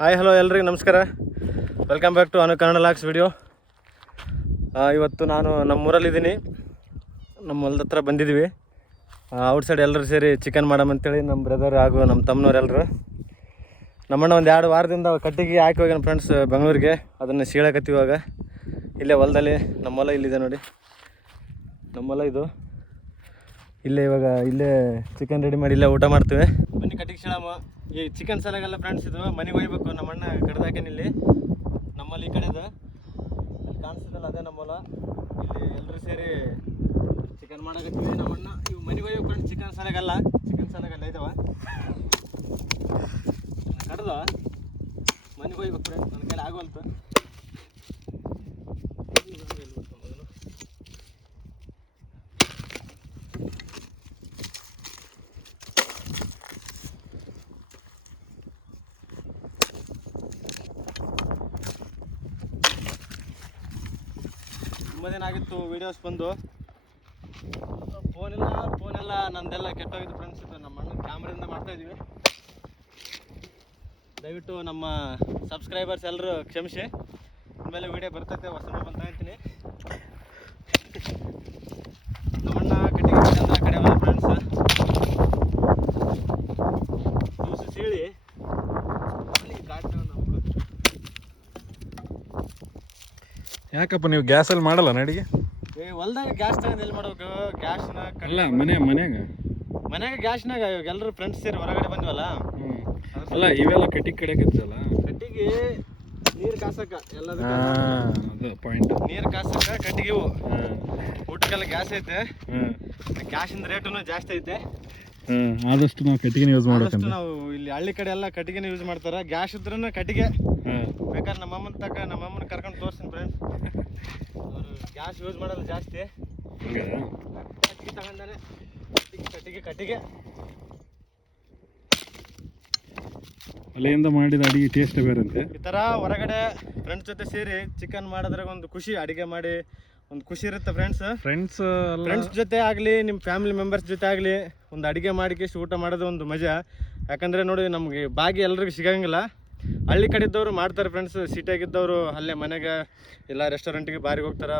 Hi hello ಎಲ್ರಿಗೂ ನಮಸ್ಕಾರ. Welcome back to Hanu Kannada LOX video. ಇವತ್ತು ನಾನು ನಮ್ಮೂರಲ್ಲಿದ್ದೀನಿ, ನಮ್ಮ ಹೊಲದ ಹತ್ರ ಬಂದಿದ್ದೀವಿ. ಔಟ್ಸೈಡ್ ಎಲ್ಲರೂ ಸೇರಿ ಚಿಕನ್ ಮಾಡಮಂತೇಳಿ ನಮ್ಮ ಬ್ರದರ್ ಹಾಗೂ ನಮ್ಮ ತಮ್ಮನವರೆಲ್ಲರು. ನಮ್ಮಣ್ಣ ಒಂದು 2 ವಾರದಿಂದ ಕಟ್ಟಿಗೆ ಹಾಕಿ ಹೋಗಿ ನಮ್ಮ ಫ್ರೆಂಡ್ಸ್ ಬೆಂಗಳೂರಿಗೆ. ಅದನ್ನು ಸೀಳಕತ್ತೀವಿ ಇವಾಗ ಇಲ್ಲೇ ಹೊಲದಲ್ಲಿ. ನಮ್ಮ ಹೊಲ ಇಲ್ಲಿದೆ ನೋಡಿ, ನಮ್ಮ ಹೊಲ ಇದು. ಇಲ್ಲೇ ಇವಾಗ ಇಲ್ಲೇ ಚಿಕನ್ ರೆಡಿ ಮಾಡಿ ಇಲ್ಲೇ ಊಟ ಮಾಡ್ತೀವಿ. ಬನ್ನಿ ಕಟ್ಟಿಗೆ ಸೀಳಮ್ಮ. ಈ ಚಿಕನ್ ಸಲಾಗಲ್ಲ ಫ್ರೆಂಡ್ಸ್, ಇದು ಮನೆಗೆ ಹೋಗ್ಬೇಕು. ನಮ್ಮಣ್ಣ ಕಡ್ದಾಕೇನಿಲ್ಲಿ ನಮ್ಮಲ್ಲಿ ಈ ಕಡೆದು ಅಲ್ಲಿ ಕಾಣಿಸ್ತದಲ್ಲ ಅದೇ ನಮ್ಮ ಹೊಲ. ಇಲ್ಲಿ ಎಲ್ಲರೂ ಸೇರಿ ಚಿಕನ್ ಮಾಡಕತ್ತೀವಿ. ನಮ್ಮಣ್ಣ ಇವು ಮನೆಗೆ ಹೋಗ್ಬೇಕು ಫ್ರೆಂಡ್ಸ್. ಚಿಕನ್ ಸಲಾಗಲ್ಲ ಇದಾವ ಕಡ್ದ ಮನೆಗೆ ಹೋಗ್ಬೇಕು ಫ್ರೆಂಡ್ಸ್. ನನ್ನ ಕೈಲಿ ಆಗೋಲ್ತು. ತುಂಬ ದಿನ ಆಗಿತ್ತು ವೀಡಿಯೋಸ್ ಬಂದು. ಫೋನೆಲ್ಲ ನಂದೆಲ್ಲ ಕೆಟ್ಟೋಗಿದ್ದು ಫ್ರೆಂಡ್ಸ್. ಇದು ನಮ್ಮ ಅಣ್ಣ ಕ್ಯಾಮ್ರಿಂದ ಮಾಡ್ತಾಯಿದ್ದೀವಿ. ದಯವಿಟ್ಟು ನಮ್ಮ ಸಬ್ಸ್ಕ್ರೈಬರ್ಸ್ ಎಲ್ಲರೂ ಕ್ಷಮಿಸಿ. ಆಮೇಲೆ ವೀಡಿಯೋ ಬರ್ತೈತೆ, ಹೊಸ ಬಂತ ಅಂತೀನಿ. ನಮ್ಮಣ್ಣ ಕಟ್ಟಿಗೆ ಚಂದ ಕಡೆಯಲ್ಲ ಫ್ರೆಂಡ್ಸ್. ದಿವಸ ಸೀಳಿ ಯಾಕಪ್ಪ ನೀವು ಗ್ಯಾಸಲ್ಲಿ ಮಾಡಲ್ಲ ಅಡಿಗೆ? ಹೊಲ್ದಾಗ ಗ್ಯಾಸ್ ತಗೊಂಡು ಎಲ್ಲಿ ಮಾಡ್ಬೇಕು? ಗ್ಯಾಸ್ನ ಅಲ್ಲ ಮನ್ಯಾಗ ಗ್ಯಾಸ್ನಾಗ ಇವಾಗ ಎಲ್ಲರೂ ಫ್ರೆಂಡ್ಸ್ ಸೇರಿ ಹೊರಗಡೆ ಬಂದ್ವಲ್ಲ. ಅಲ್ಲ ಇವೆಲ್ಲ ಕಟ್ಟಿಗೆ ಕಡಿಯಕತ್ತಲ್ಲ, ಕಟ್ಟಿಗೆ ನೀರು ಕಾಸಕ್ಕ ಎಲ್ಲದ ಪಾಯಿಂಟ್. ನೀರು ಕಾಸಕ್ಕ ಕಟ್ಟಿಗೆ ಇವು. ಊಟಕ್ಕೆಲ್ಲ ಗ್ಯಾಸ್ ಐತೆ. ಗ್ಯಾಸಿಂದ ರೇಟು ಜಾಸ್ತಿ ಐತೆ. ಆದಷ್ಟು ನಾವು ಕಟ್ಟಿಗೆ ಯೂಸ್ ಮಾಡ್ಬೇಕು. ನಾವು ಇಲ್ಲಿ ಹಳ್ಳಿ ಕಡೆ ಎಲ್ಲ ಕಟ್ಟಿಗೆನ ಯೂಸ್ ಮಾಡ್ತಾರೆ. ಗ್ಯಾಸ್ ಇದ್ರೂ ಕಟ್ಟಿಗೆ. ಬೇಕಾದ್ರೆ ನಮ್ಮಮ್ಮನ ಕರ್ಕೊಂಡು ತೋರಿಸ್ತೀನಿ ಫ್ರೆಂಡ್ಸ್. ಅವರು ಗ್ಯಾಸ್ ಯೂಸ್ ಮಾಡಲ್ಲ ಜಾಸ್ತಿ. ಕಟ್ಟಿಗೆ ತಗೊಂಡಾನೆ. ಕಟ್ಟಿಗೆ ಅಲ್ಲಿಂದ ಮಾಡಿದ ಅಡಿಗೆ ಟೇಸ್ಟ್ ಬೇರೆ ಅಂತೆ. ಈ ಥರ ಹೊರಗಡೆ ಫ್ರೆಂಡ್ಸ್ ಜೊತೆ ಸೇರಿ ಚಿಕನ್ ಮಾಡೋದ್ರಾಗ ಒಂದು ಖುಷಿ. ಅಡಿಗೆ ಮಾಡಿ ಒಂದು ಖುಷಿ ಇರುತ್ತೆ ಫ್ರೆಂಡ್ಸ್ ಜೊತೆ ಆಗಲಿ, ನಿಮ್ಮ ಫ್ಯಾಮಿಲಿ ಮೆಂಬರ್ಸ್ ಜೊತೆ ಆಗಲಿ ಒಂದು ಅಡುಗೆ ಮಾಡಿಕೆ ಊಟ ಮಾಡೋದು ಒಂದು ಮಜಾ. ಯಾಕಂದರೆ ನೋಡಿ, ನಮಗೆ ಬಾಗಿ ಎಲ್ರಿಗೂ ಸಿಗಂಗಿಲ್ಲ. ಹಳ್ಳಿ ಕಡೆ ಇದ್ದವರು ಮಾಡ್ತಾರೆ ಫ್ರೆಂಡ್ಸ್. ಸಿಟಿಯಾಗಿದ್ದವರು ಅಲ್ಲೇ ಮನೆಗೆ ಇಲ್ಲ ರೆಸ್ಟೋರೆಂಟಿಗೆ ಬಾರಿಗೆ ಹೋಗ್ತಾರೆ.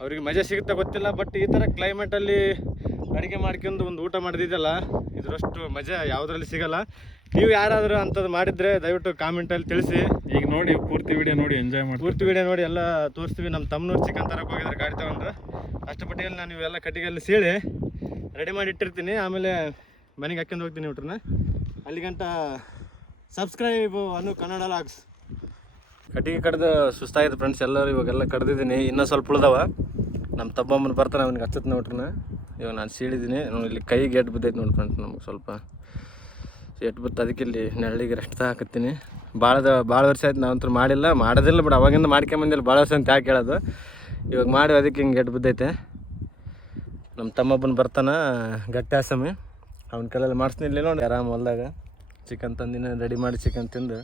ಅವ್ರಿಗೆ ಮಜಾ ಸಿಗುತ್ತೆ ಗೊತ್ತಿಲ್ಲ. ಬಟ್ ಈ ಥರ ಕ್ಲೈಮೇಟಲ್ಲಿ ಅಡುಗೆ ಮಾಡ್ಕೊಂಡು ಒಂದು ಊಟ ಮಾಡಿದಿದ್ದಲ್ಲ, ಇದರಷ್ಟು ಮಜಾ ಯಾವುದ್ರಲ್ಲಿ ಸಿಗಲ್ಲ. ನೀವು ಯಾರಾದರೂ ಅಂಥದ್ದು ಮಾಡಿದರೆ ದಯವಿಟ್ಟು ಕಾಮೆಂಟಲ್ಲಿ ತಿಳಿಸಿ. ಈಗ ನೋಡಿ ಪೂರ್ತಿ ವಿಡಿಯೋ ನೋಡಿ ಎಂಜಾಯ್ ಮಾಡಿ. ಪೂರ್ತಿ ವಿಡಿಯೋ ನೋಡಿ ಎಲ್ಲ ತೋರಿಸ್ತೀವಿ. ನಮ್ಮ ತಮ್ಮನವ್ರು ಚಿಕನ್ ತರಕ್ಕೆ ಹೋಗಿದ್ದಾರೆ ಗಾಡಿ ತಗೊಂಡು. ಅಷ್ಟಪಟ್ಟಿಯಲ್ಲಿ ನಾನು ಇವೆಲ್ಲ ಕಟ್ಟಿಗೆಯಲ್ಲಿ ಸೀಳಿ ರೆಡಿ ಮಾಡಿ ಇಟ್ಟಿರ್ತೀನಿ. ಆಮೇಲೆ ಮನೆಗೆ ಹಾಕ್ಕೊಂಡು ಹೋಗ್ತೀನಿ ಊಟನ. ಅಲ್ಲಿಗಂಟ ಸಬ್ಸ್ಕ್ರೈಬ್ ಹನು ಕನ್ನಡ ಲಾಗ್ಸ್. ಕಟ್ಟಿಗೆ ಕಡ್ದು ಸುಸ್ತಾಗಿದೆ ಫ್ರೆಂಡ್ಸ್. ಎಲ್ಲರೂ ಇವಾಗೆಲ್ಲ ಕಡ್ದಿದ್ದೀನಿ. ಇನ್ನೂ ಸ್ವಲ್ಪ ಉಳ್ದವ. ನಮ್ಮ ತಬ್ಬಮ್ಮನ ಬರ್ತಾನೆ, ಅವ್ನಿಗೆ ಹಚ್ಚತ್ನ ಊಟ್ರನ್ನ. ಇವಾಗ ನಾನು ಸೀಳಿದ್ದೀನಿ ನೋಡಿ. ಇಲ್ಲಿ ಕೈಗೆ ಎಟ್ಟು ಬಿದ್ದೈತೆ ನೋಡಿ ಫ್ರೆಂಡ್ಸ್. ನಮ್ಗೆ ಸ್ವಲ್ಪ ಎಟ್ಟು ಬತ್ತು. ಅದಕ್ಕೆ ಇಲ್ಲಿ ನೆರಳಿಗೆ ರೆಸ್ಟ್ ಹಾಕತ್ತೀನಿ. ಭಾಳ ವರ್ಷ ಆಯ್ತು ನಾವಂತೂ ಮಾಡೋದಿಲ್ಲ ಬಿಡು. ಅವಾಗಿಂದ ಮಾಡ್ಕೊಂಬಂದಿಲ್ಲ. ಭಾಳ ವರ್ಷ ಅಂತ ಯಾಕೆ ಹೇಳೋದು. ಇವಾಗ ಮಾಡಿ ಅದಕ್ಕೆ ಹಿಂಗೆ ಎಟ್ಟು ಬಿದ್ದೈತೆ. ನಮ್ಮ ತಮ್ಮಬ್ಬನ ಬರ್ತಾನೆ ಗಟ್ಟಿ ಆಸಮಿ. ಅವ್ನ ಕೈಯಲ್ಲಿ ಮಾಡಿಸ್ತೀನಿ. ಇಲ್ಲಿ ನೋಡಿ ಆರಾಮ್ ಹೊಲ್ದಾಗ ಚಿಕನ್ ತಂದಿನ ರೆಡಿ ಮಾಡಿ ಚಿಕನ್ ತಿಂದು.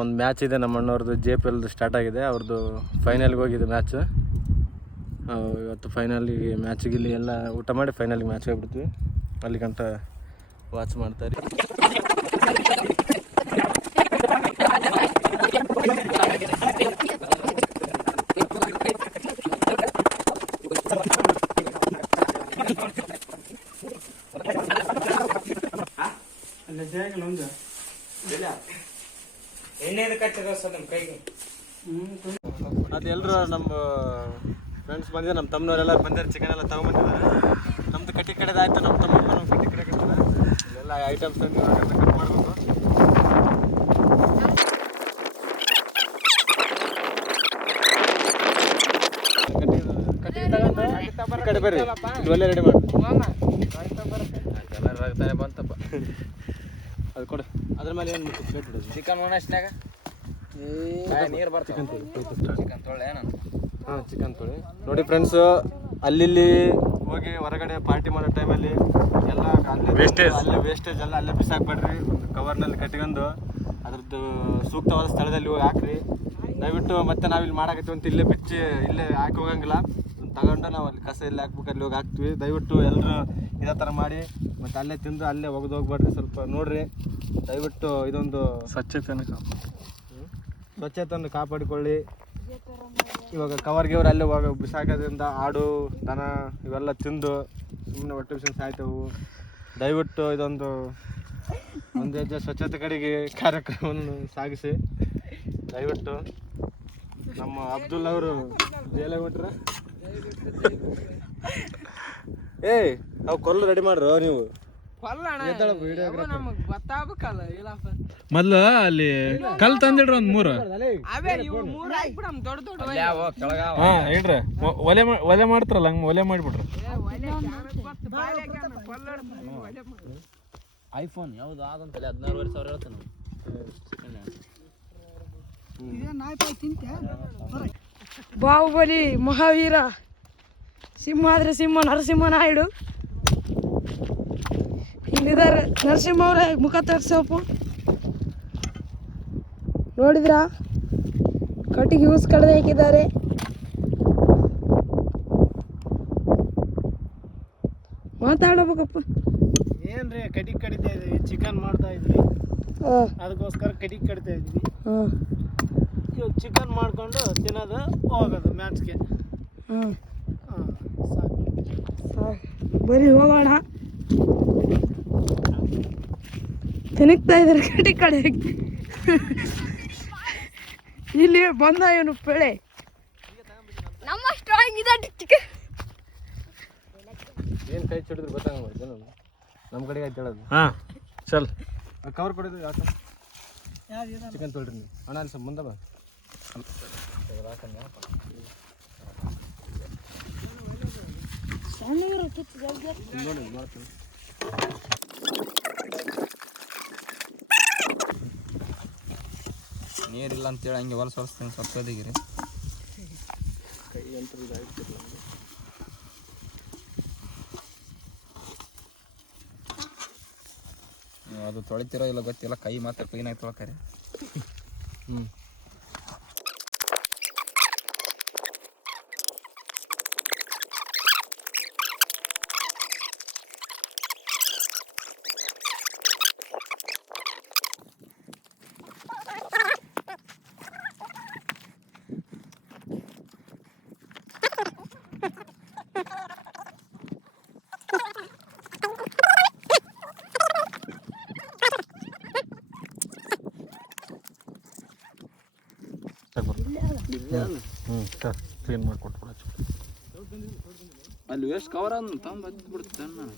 ಒಂದು ಮ್ಯಾಚ್ ಇದೆ ನಮ್ಮ ಅಣ್ಣವ್ರದ್ದು. JPL ಸ್ಟಾರ್ಟ್ ಆಗಿದೆ. ಅವ್ರದ್ದು ಫೈನಲ್ಗೆ ಹೋಗಿದೆ ಮ್ಯಾಚ್. ಇವತ್ತು ಫೈನಲಿಗೆ ಮ್ಯಾಚಿಗೆ ಇಲ್ಲಿ ಎಲ್ಲ ಊಟ ಮಾಡಿ ಫೈನಲ್ಗೆ ಮ್ಯಾಚ್ ಹೋಗ್ಬಿಡ್ತೀವಿ. ಅಲ್ಲಿ ಗಂಟ ವಾಚ್ ಮಾಡ್ತಾರೆ. ಅದು ಎಲ್ಲರೂ ನಮ್ಮ ಫ್ರೆಂಡ್ಸ್ ಬಂದಿದ್ದಾರೆ. ನಮ್ಮ ತಮ್ಮನವರೆಲ್ಲ ಬಂದಿದ್ದಾರೆ. ಚಿಕನ್ ಎಲ್ಲ ತೊಗೊಂಬಂದಿದ್ದಾರೆ. ನಮ್ಮದು ಕಟ್ಟಿ ಕಡೆದು ಆಯಿತು. ನಮ್ಮ ತಮ್ಮ ಕಟ್ಟಿ ಕಡೆ ಕಟ್ಟಿದ್ದಾರೆ. ಇಲ್ಲೆಲ್ಲ ಐಟಮ್ಸ್ ತಂದು ಕಟ್ ಮಾಡಬೇಕು. ಕಡೆ ಬರ್ರಿ, ಒಳ್ಳೆ ರೆಡಿ ಮಾಡಿ. ಎಲ್ಲರೂ ಆಗ್ತಾನೆ ಬಂತಪ್ಪ. ಅದು ಕೊಡು. ಅದ್ರ ಮೇಲೆ ಏನು ಪ್ಲೇಟ್ ಬಿಡೋದು. ಚಿಕನ್ ಒಣಸ್ನಾಗ ನೀರು ಬರ್ತದೆ. ಚಿಕನ್ ತೊಳೆ ಹಾಂ, ಚಿಕನ್ ತೊಳಿ ನೋಡಿ ಫ್ರೆಂಡ್ಸು. ಅಲ್ಲಿ ಹೋಗಿ ಹೊರಗಡೆ ಪಾರ್ಟಿ ಮಾಡೋ ಟೈಮಲ್ಲಿ ಎಲ್ಲ ಅಲ್ಲೇ ವೇಸ್ಟೇಜ್ ಎಲ್ಲ ಅಲ್ಲೇ ಬಿಸಾಕ್ಬೇಡ್ರಿ. ಒಂದು ಕವರ್ನಲ್ಲಿ ಕಟ್ಕೊಂಡು ಅದ್ರದ್ದು ಸೂಕ್ತವಾದ ಸ್ಥಳದಲ್ಲಿ ಹೋಗಿ ಹಾಕ್ರಿ ದಯವಿಟ್ಟು. ಮತ್ತೆ ನಾವಿಲ್ಲಿ ಮಾಡಾಕತ್ತೀವಿ ಅಂತ ಇಲ್ಲೇ ಬಿಚ್ಚಿ ಇಲ್ಲೇ ಹಾಕಿ ಹೋಗಂಗಿಲ್ಲ. ತಗೊಂಡು ನಾವು ಅಲ್ಲಿ ಕಸ ಎಲ್ಲಿ ಹಾಕ್ಬೇಕು ಅಲ್ಲಿ ಹೋಗಿ ಹಾಕ್ತೀವಿ. ದಯವಿಟ್ಟು ಎಲ್ಲರೂ ಇದೇ ಥರ ಮಾಡಿ ಮತ್ತು ಅಲ್ಲೇ ತಿಂದು ಅಲ್ಲೇ ಒಗೆದು ಹೋಗ್ಬೇಡ್ರಿ. ಸ್ವಲ್ಪ ನೋಡಿರಿ ದಯವಿಟ್ಟು ಇದೊಂದು ಸ್ವಚ್ಛತೆಯನ್ನು ಕಾಪಾಡಿಕೊಳ್ಳಿ. ಇವಾಗ ಕವರ್ಗಿವ್ರು ಅಲ್ಲೇ ಹೋಗ ಬಿಸಾಕೋದ್ರಿಂದ ಆಡು ದನ ಇವೆಲ್ಲ ತಿಂದು ಸುಮ್ಮನೆ ಹೊಟ್ಟೆ ಬಿಸಿ ಸಾಯ್ತವು. ದಯವಿಟ್ಟು ಇದೊಂದು ಒಂದು ಹೆಜ್ಜೆ ಸ್ವಚ್ಛತೆ ಕಡೆಗೆ ಕಾರ್ಯಕ್ರಮವನ್ನು ಸಾಗಿಸಿ. ದಯವಿಟ್ಟು ನಮ್ಮ ಅಬ್ದುಲ್ ಅವರು ಜೈಲಾಗ ಬಿಟ್ರ ಅವು ಕೊಲ್ಲು ರೆಡಿ ಮಾಡ್ರು ನೀವು. ಮೊದ್ಲು ಅಲ್ಲಿ ಕಲ್ ತಂದಿಡ್ರಿ ಒಂದ್ 3. ಹಾ ಇಡ್ರಿ. ಒಲೆ ಮಾಡ್ತಾರಲ್ಲ ಹಂಗ ಒಲೆ ಮಾಡಿಬಿಡ್ರಿ. ಐಫೋನ್ ಯಾವ್ದು ಆದಂತಲ್ಲ 16,000 ಹೇಳ್ತಾನೆ. ಬಾಹುಬಲಿ ಮಹಾವೀರ ಸಿಂಹ ಆದ್ರೆ ಸಿಂಹ ನರಸಿಂಹ ನಾಯ್ಡು ಇಲ್ಲಿದ್ದಾರೆ. ನರಸಿಂಹ ಅವರ ಮುಖ ತೋರಿಸೋಪು ನೋಡಿದ್ರ ಕಟ್ಟಿಗೆ ಯೂಸ್ ಕಳೆದು ಹಾಕಿದ್ದಾರೆ. ಮಾತಾಡಬೇಕಪ್ಪ. ಏನ್ರಿ ಕಟಿಗೆ ಕಡಿತಾ ಇದ್ವಿ, ಚಿಕನ್ ಮಾಡ್ತಾ ಇದ್ವಿ, ಅದಕ್ಕೋಸ್ಕರ ಕಟಿಗೆ ಕಡಿತಾ ಇದ್ವಿ. ಇವಾಗ ಚಿಕನ್ ಮಾಡ್ಕೊಂಡು ತಿನ್ನೋದು ಹೋಗೋದು ಮ್ಯಾಚ್ಗೆ. ಬರೀ ಹೋಗೋಣ. ತಿನ್ನಿಕ್ತಾ ಇದ್ದಾರೆ ಕಟಿ ಕಡೆ. ಇಲ್ಲಿ ಬಂದ ಇವನು ಪೆಳೆ ನಮ್ಮ ಸ್ಟ್ರಾಂಗ್ ಇದೆ. ಏನು ಕೈ ಚಿಡಿದ್ರು ಗೊತ್ತಾಗ ನಮ್ಮ ಕಡೆಗೆ ಆಯ್ತು ಹೇಳೋದು. ಹಾ ಚಲ್ ಕವರ್ ಕೊಡೋದು ಯಾಕೆ ಚಿಕನ್ ತೊಳ್ರಿ ನೀವು ಅಣ್ಣ ಅಲ್ಲಿ ಸ್ವಲ್ಪ ಮುಂದೆ ಬಾ. ನೋಡಿ ಮಾಡ್ತೀನಿ. ನೀರಿಲ್ಲ ಅಂತೇಳಿ ಹಂಗೆ ಹೊಲಸು ಹೊಲಸ್ತೀನಿ ಸ್ವಲ್ಪ ಒದಗಿರಿ. ಕೈ ಅಂತ ಇದಾಗ್ತಿಲ್ಲ. ಅದು ತೊಳಿತಿರೋ ಇಲ್ಲ ಗೊತ್ತಿಲ್ಲ, ಕೈ ಮಾತ್ರ ಕ್ಲೀನಾಗಿ ತೊಳ್ಕರಿ. ಕ್ಲೀನ್ ಮಾಡಿಕೊಟ್ಬಿಡ. ಅಲ್ಲಿ ವೇಸ್ಟ್ ಕವರ್ ಅನ್ನು ತಂದು ಬಿಡ್ತೇನೆ ನಾನು.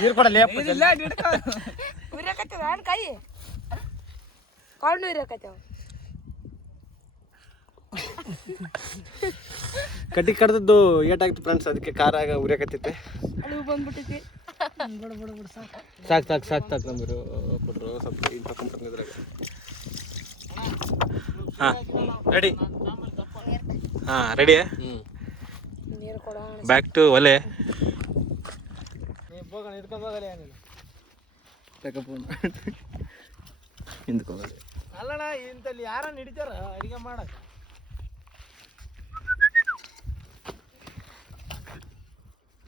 ನೀರು ಕೊಡಲಿ ಉರಿಯಾಕತ್ತದ ಕೈ ಕಾಳು ಇರಾಕತ್ತವ. ಕಟ್ಟಿ ಕಡ್ದದ್ದು ಏಟಾಗಿತ್ತು ಫ್ರೆಂಡ್ಸ್, ಅದಕ್ಕೆ ಕಾರಾಗ ಉರಿಯಾಕತ್ತೈತೆ. ಅದು ಬಂದ್ಬಿಟ್ಟೈತಿ. ಸಾಕು ನಮ್ದು ಕೊಟ್ರು ಸ್ವಲ್ಪ ಇಲ್ಲಿ ತಗೊಂಡ್ಬಂದಿದ್ರಾಗ. ಹಾಂ ರೆಡಿ. ಹಾಂ ರೆಡಿ. ನೀರು ಕೊಡೋಣ. ಬ್ಯಾಕ್ ಟು ಒಲೆ. ಹಿಂದ್ಕೋಗಲ್ಲ ಅಲ್ಲಣ್ಣ, ಇಂತಲ್ಲಿ ಯಾರ ಹಿಡಿತಾರ ಅಡಿಗೆ ಮಾಡಕ್?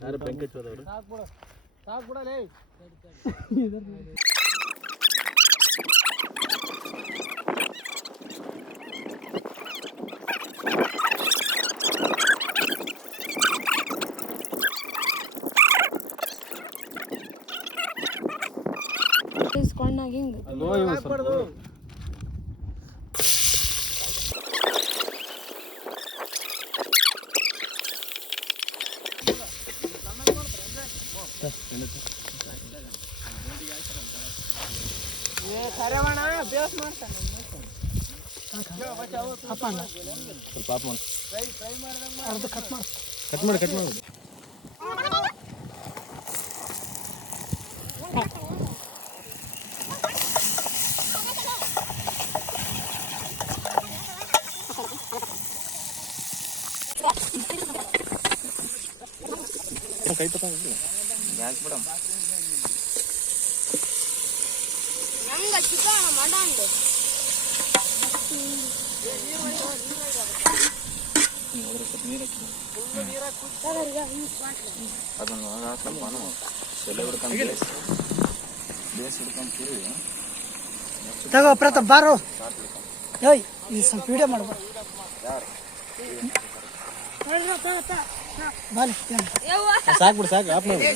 ಯಾರು ಬೆಂಕಿ ಹಚ್ಚೋದವ್ರು? ಸಾಕು ಬಿಡಲೇ. ಇಸ್ಕೊಂಡಾಗ ಹಿಂಗೆ ಹಾಕ್ಬಾರ್ದು. ಕರೆವಣ ಬೇಸ್ ಮಾಡ್ತಾನೆ. ಸ್ವಲ್ಪ ಆಫ್ ಮಾಡಿ. ಅರ್ಧ ಕಟ್ ಮಾಡಿ. ಕಟ್ ಮಾಡಿ. ಕೈ ತಗೊಂಡು ಗ್ಯಾಸ್ ಬಿಡಮ್ಮ. ನಂಗೆ ಚಿಕನ್ ಮಾಡಂಡು ಅದನ್ನು ಸ್ವಲ್ಪ ಎಲೆ ಹಿಡ್ಕೊಂಡು ಬೇಸ್ ಹಿಡ್ಕೊಂಡು ತಿರುವಿ ತಗೋ ಪ್ರತಾಪ್ ಬಾರೋ. ಏಯ್ ಈ ಸ್ವಲ್ಪ ವಿಡಿಯೋ ಮಾಡ್ಬಾರ. ಸಾಕು ಆಫ್ ಮಾಡಿ.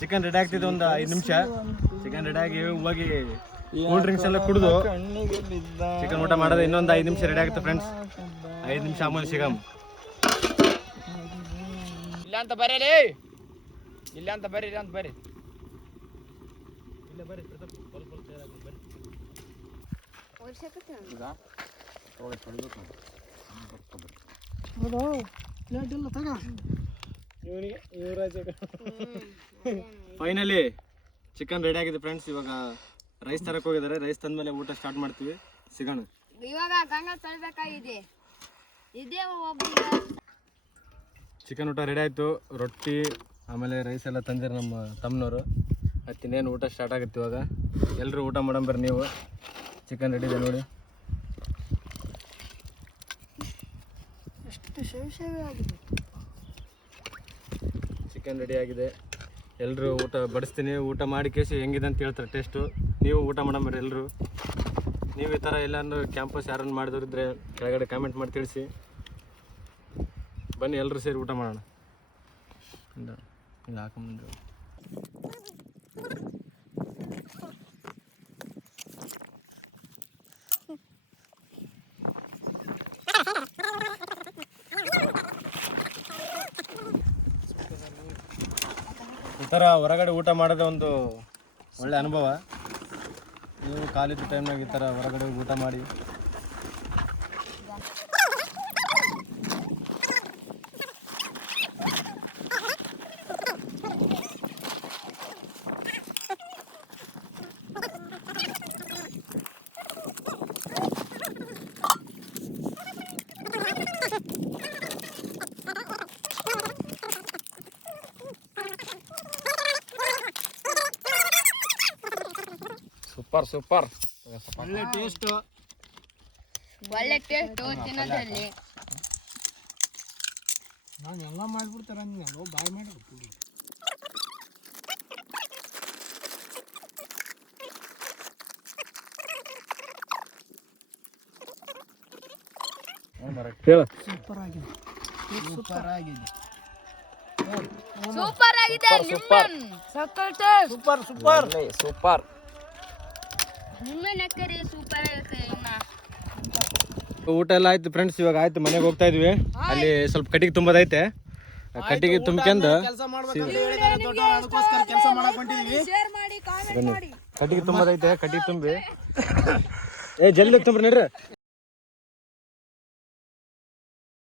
ಚಿಕನ್ ರೆಡಿ ಆಗ್ತಿದೆ. ಒಂದು 5 ನಿಮಿಷ ಚಿಕನ್ ರೆಡಿ ಆಗಿ ಹೋಗಿ ಕೂಲ್ ಡ್ರಿಂಕ್ಸ್ ಎಲ್ಲ ಕುಡಿದು ಚಿಕನ್ ಊಟ ಮಾಡೋದು. ಇನ್ನೊಂದು 5 ನಿಮಿಷ ರೆಡಿ ಆಗುತ್ತೆ ಫ್ರೆಂಡ್ಸ್. 5 ನಿಮಿಷ ಆಮೇಲೆ ಸಿಗಮ್. ಇಲ್ಲ ಅಂತ ಬರ್ರಿ. ಇಲ್ಲ ಅಂತ ಬರ್ರಿ. ಫೈನಲಿ ಚಿಕನ್ ರೆಡಿ ಆಗಿದೆ ಫ್ರೆಂಡ್ಸ್. ಇವಾಗ ರೈಸ್ ತರಕ್ಕೆ ಹೋಗಿದ್ದಾರೆ. ರೈಸ್ ತಂದ್ಮೇಲೆ ಊಟ ಸ್ಟಾರ್ಟ್ ಮಾಡ್ತೀವಿ. ಸಿಗೋಣ. ಇವಾಗ ಗಂಗಾ ತಳ್ಬೇಕಾಗಿದೆ. ಇದೇ ಚಿಕನ್ ಊಟ ರೆಡಿ ಆಯಿತು. ರೊಟ್ಟಿ ಆಮೇಲೆ ರೈಸ್ ಎಲ್ಲ ತಂದಿರು ನಮ್ಮ ತಮ್ಮನವರು. ಇನ್ನೇನು ಊಟ ಸ್ಟಾರ್ಟ್ ಆಗುತ್ತೆ ಇವಾಗ. ಎಲ್ಲರೂ ಊಟ ಮಾಡಂಬರ್ರಿ ನೀವು. ಚಿಕನ್ ರೆಡಿ ಇದೆ ನೋಡಿ. ಎಷ್ಟು ಸೇವೆ ಆಗಿದೆ. ಚಿಕನ್ ರೆಡಿ ಆಗಿದೆ. ಎಲ್ಲರೂ ಊಟ ಬಡಿಸ್ತೀನಿ. ಊಟ ಮಾಡಿ ಕೇಸಿ ಹೆಂಗಿದೆ ಅಂತ ಹೇಳ್ತಾರೆ ಟೇಸ್ಟು. ನೀವು ಊಟ ಮಾಡಂಬರ್ರಿ ಎಲ್ಲರೂ. ನೀವು ಈ ಥರ ಎಲ್ಲಾನು ಕ್ಯಾಂಪಸ್ ಯಾರನ್ನು ಮಾಡಿದವ್ರಿದ್ರೆ ಕೆಳಗಡೆ ಕಾಮೆಂಟ್ ಮಾಡಿ ತಿಳಿಸಿ. ಬನ್ನಿ ಎಲ್ಲರೂ ಸೇರಿ ಊಟ ಮಾಡೋಣ. ಹಿಂಗೆ ಹಾಕೊಂಬಂದು ಈ ಥರ ಹೊರಗಡೆ ಊಟ ಮಾಡೋದೇ ಒಂದು ಒಳ್ಳೆ ಅನುಭವ. ನೀವು ಕಾಲೇಜ್ ಟೈಮ್ನಾಗ ಈ ಥರ ಹೊರಗಡೆ ಊಟ ಮಾಡಿ. ಸೂಪರ್ ಒಳ್ಳೆ ಟೇಸ್ಟು. ಒಳ್ಳೆ ಟೇಸ್ಟು ತಿನ್ನೋದ್ರಲ್ಲಿ. ನಾನು ಎಲ್ಲ ಮಾಡಿಬಿಡ್ತಾರೆ ಅಂದ್ನಲ್ಲ, ಬಾಯ್ ಮಾಡಿ. ಸೂಪರ್ ಆಗಿದೆ. ಸೂಪರ್ ನಿಮ್ಮನೆ ಕರಿ ಸೂಪರ್ ಆಗುತ್ತೆ. ಊಟ ಎಲ್ಲ ಆಯ್ತು ಫ್ರೆಂಡ್ಸ್. ಇವಾಗ ಆಯ್ತು, ಮನೆಗೆ ಹೋಗ್ತಾ ಇದ್ವಿ. ಅಲ್ಲಿ ಸ್ವಲ್ಪ ಕಟ್ಟಿಗೆ ತುಂಬೋದೈತೆ. ಕಟ್ಟಿಗೆ ತುಂಬ್ಕೊಂಡು ಕೆಲಸ ಮಾಡ್ಬೇಕಂತ ಹೇಳಿದಾರೆ ದೊಡ್ಡವರು, ಅದಕ್ಕೋಸ್ಕರ ಕೆಲಸ ಮಾಡಕ್ ಹೊಂಟಿದೀವಿ. ಕಟ್ಟಿಗೆ ತುಂಬೋದೈತೆ. ಕಟ್ಟಿಗೆ ತುಂಬಿ ಜಲ್ದಿ ತುಂಬ್ರಿ ನಡ್ರಿ.